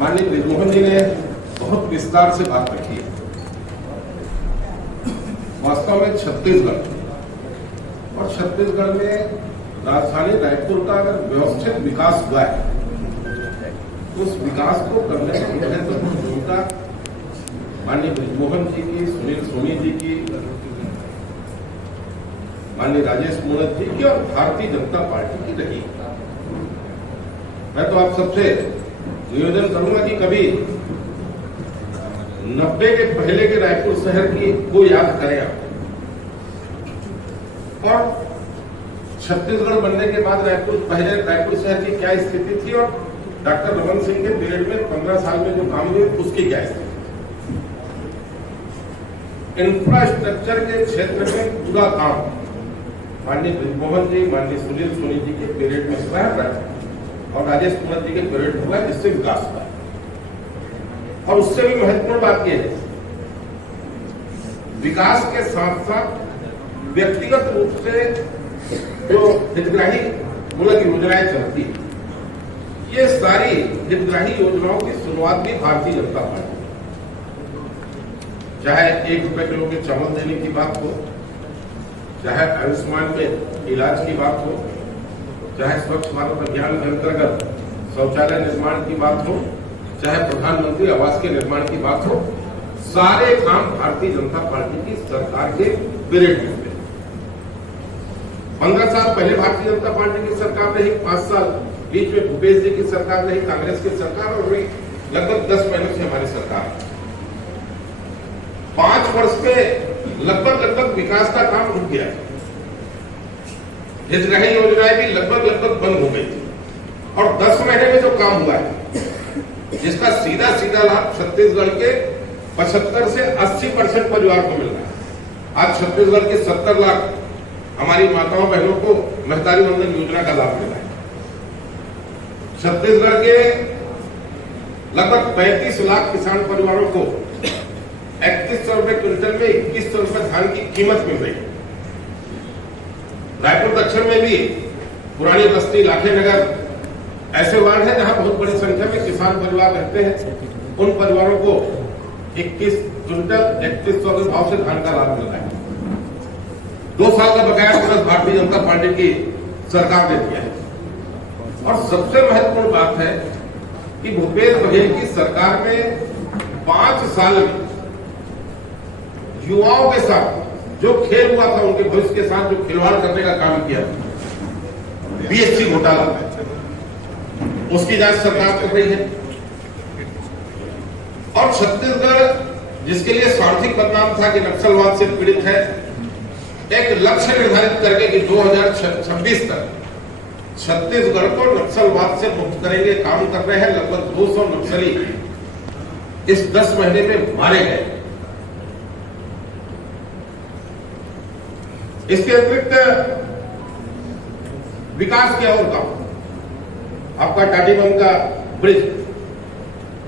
माननीय ब्रिजमोहन जी ने बहुत विस्तार से बात रखी है। वास्तव में छत्तीसगढ़ और छत्तीसगढ़ में राजधानी रायपुर का अगर व्यवस्थित विकास हुआ है तो उस विकास को करने में महत्वपूर्ण भूमिका माननीय ब्रिजमोहन जी की, सुनील सोनी जी की, माननीय राजेश मूणत जी की और भारतीय जनता पार्टी की रही। मैं तो आप सबसे निवेदन करूंगा कि कभी 90 के पहले के रायपुर शहर की को याद करें आप, और छत्तीसगढ़ बनने के बाद पहले रायपुर शहर की क्या स्थिति थी और डॉक्टर रमन सिंह के पीरियड में 15 साल में जो काम हुए उसकी क्या स्थिति। इंफ्रास्ट्रक्चर के क्षेत्र में पूरा काम माननीय ब्रिजमोहन जी, माननीय सुनील सोनी जी के पीरियड में हुआ है और राजेश मूणत जी के पीरियड में हुआ है, जिससे विकास हुआ है। और उससे भी महत्वपूर्ण बात यह है, विकास के साथ साथ व्यक्तिगत रूप से जो हितग्राही मूलक योजनाएं चलती है, ये सारी हितग्राही योजनाओं की शुरुआत भी भारतीय जनता पार्टी, चाहे 1 रुपए किलो के चावल देने की बात हो, चाहे आयुष्मान में इलाज की बात हो, चाहे स्वच्छ भारत अभियान के अंतर्गत शौचालय निर्माण की बात हो, चाहे प्रधानमंत्री आवास के निर्माण की बात हो, सारे काम भारतीय जनता पार्टी की सरकार के पीरियड में हुए। 15 साल पहले भारतीय जनता पार्टी की सरकार रही, 5 साल बीच में भूपेश जी की सरकार रही, कांग्रेस की सरकार, और लगभग 10 महीनों से हमारी सरकार। 5 वर्ष में लगभग विकास का काम रुक गया। हितग्राही योजनाएं भी लगभग बंद हो गई थी और 10 महीने में जो काम हुआ है, जिसका सीधा लाभ छत्तीसगढ़ के 75 से 80% परिवार को मिल रहा है। आज छत्तीसगढ़ के 70 लाख हमारी माताओं बहनों को महतारी वंदन योजना का लाभ मिला है। छत्तीसगढ़ के लगभग 35 लाख किसान परिवारों को 3100 रुपए क्विंटल में 2100 रुपए धान की कीमत मिल रही है। रायपुर दक्षिण में भी पुरानी बस्ती, लाखे नगर ऐसे वार्ड है जहां बहुत बड़ी संख्या में किसान परिवार रहते हैं। उन परिवारों को 21 क्विंटल 3100 के भाव से धान का लाभ मिल रहा है। 2 साल का बकाया बोनस भारतीय जनता पार्टी की सरकार ने दिया है। और सबसे महत्वपूर्ण बात है कि भूपेश बघेल की सरकार में 5 साल में युवाओं के साथ जो खेल हुआ था, उनके भविष्य के साथ जो खिलवाड़ करने का काम किया, बीएससी घोटाला, उसकी जांच सरकार कर रही है। और छत्तीसगढ़ जिसके लिए स्वार्थिक बदनाम था कि नक्सलवाद से पीड़ित है, एक लक्ष्य निर्धारित करके कि 2026 तक छत्तीसगढ़ को नक्सलवाद से मुक्त करेंगे, काम कर रहे हैं। लगभग 200 नक्सली इस 10 महीने में मारे गए। इसके अतिरिक्त विकास किया और काम, आपका टाटीबंध का ब्रिज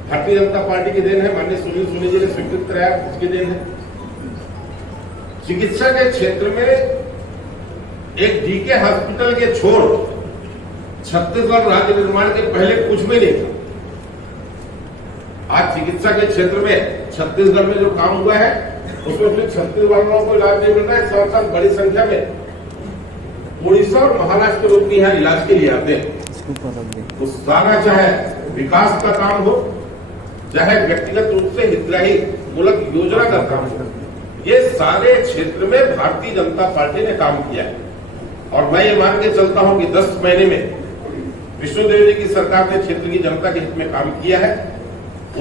भारतीय जनता पार्टी की देन है, माननीय सुनील सोनी जी ने स्वीकृत कराया, उसकी देन है। चिकित्सा के क्षेत्र में एक डीके हॉस्पिटल के छोड़ छत्तीसगढ़ राज्य निर्माण के पहले कुछ भी नहीं था। आज चिकित्सा के क्षेत्र में छत्तीसगढ़ में जो काम हुआ है, उसमें फिर छत्तीसगढ़ को इलाज नहीं मिल रहा है। साथ साथ बड़ी संख्या में उड़ीसा और महाराष्ट्र के लोग भी यहाँ इलाज के लिए आते हैं। तो सारा चाहे विकास का काम हो, चाहे व्यक्तिगत रूप से हितग्राही मूलक योजना का काम हो, ये सारे क्षेत्र में भारतीय जनता पार्टी ने काम किया है। और मैं ये मान के चलता हूं कि 10 महीने में विष्णुदेव जी की सरकार ने क्षेत्र की जनता के हित में काम किया है।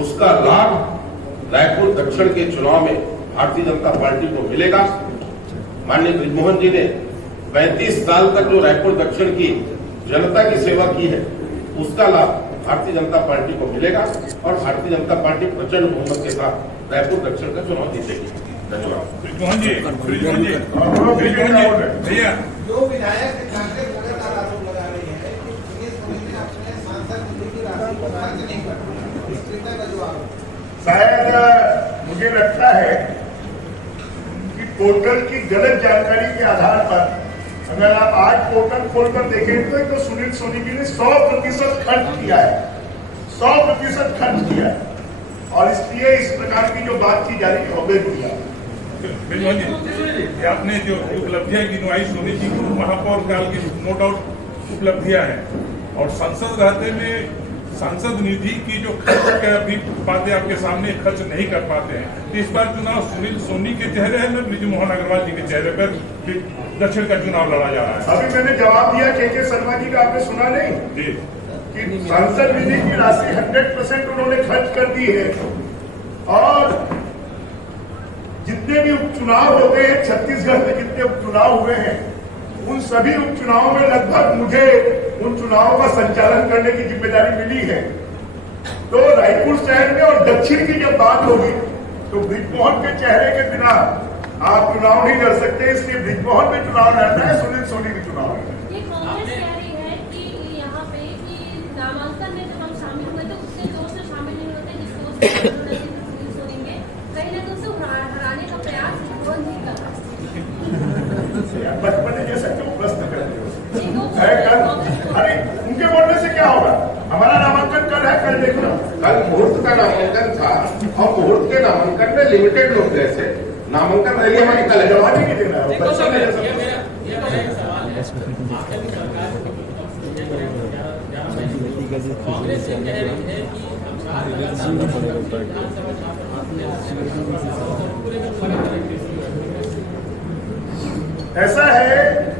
उसका लाभ रायपुर दक्षिण के चुनाव में भारतीय जनता पार्टी को मिलेगा। माननीय ब्रिजमोहन जी ने 35 साल तक जो रायपुर दक्षिण की जनता की सेवा की है, उसका लाभ भारतीय जनता पार्टी को मिलेगा और भारतीय जनता पार्टी प्रचंड बहुमत के साथ रायपुर दक्षिण का चुनाव जीतेगी। धन्यवाद। ब्रिजमोहन जी भैया, जो विधायक आरोप लगा रही है कि अपने सांसद निधि की राशि को खर्च नहीं कर रही, शायद मुझे लगता है कि पोर्टल की गलत जानकारी के आधार पर अगर आप आज पोर्टल खोलकर देखें तो सुनील सोनी जी ने 100% खर्च किया है। 100% खर्च किया है। और इसलिए इस प्रकार की जो बात की जा रही है अवैध किया। बिजमोहन जी, ये आपने जो उपलब्धियां गिनवाई सोनी जी को महापौर काल की नो डाउट उपलब्धियां हैं, और संसद रहते में सांसद निधि की जो खर्च का भी बातें आपके सामने खर्च नहीं कर पाते हैं। तो इस बार चुनाव सुनील सोनी के चेहरे है न बृजमोहन अग्रवाल जी के चेहरे पर दक्षिण का चुनाव लड़ा जा रहा है। अभी मैंने जवाब दिया के शर्मा जी का, आपने सुना नहीं जी कि सांसद निधि की राशि 100% उन्होंने खर्च कर दी है। और जितने भी उपचुनाव होते हैं छत्तीसगढ़ में, जितने उपचुनाव हुए हैं, उन सभी उपचुनावों में लगभग मुझे उन चुनावों का संचालन करने की जिम्मेदारी मिली है। तो रायपुर शहर में और दक्षिण की जब बात होगी तो बृजमोहन के चेहरे के बिना आप चुनाव नहीं लड़ सकते। इसलिए बृजमोहन में चुनाव लड़ना है, सुनील सोनी भी चुनाव लड़ना है। ये कांग्रेस कह रही है कि यहाँ पे कि नामांकन में जब हम शामिल हुए तो उतने जोर से शामिल नहीं होते जिस जोर से सुनील सोनी में कहीं ना कहीं उसे हराने का प्रयास बंद नहीं कर रहा। बचपन जैसा क्यों प्रश्न करते हो? अरे उनके बोलने से क्या होगा? हमारा नामांकन कल है, कल देखना। कल मुहूर्त का नामांकन था और मुहूर्त के नामांकन में लिमिटेड लोग गए थे। नामांकन रैली हमारी कल है, जवाब ही नहीं देना है। बच्चा नहीं ऐसा- ये मेरा एक सवाल है। आखिर सरकार कांग्रेस ये कह रही है कि हम 7,000 विधानसभा ऐसा है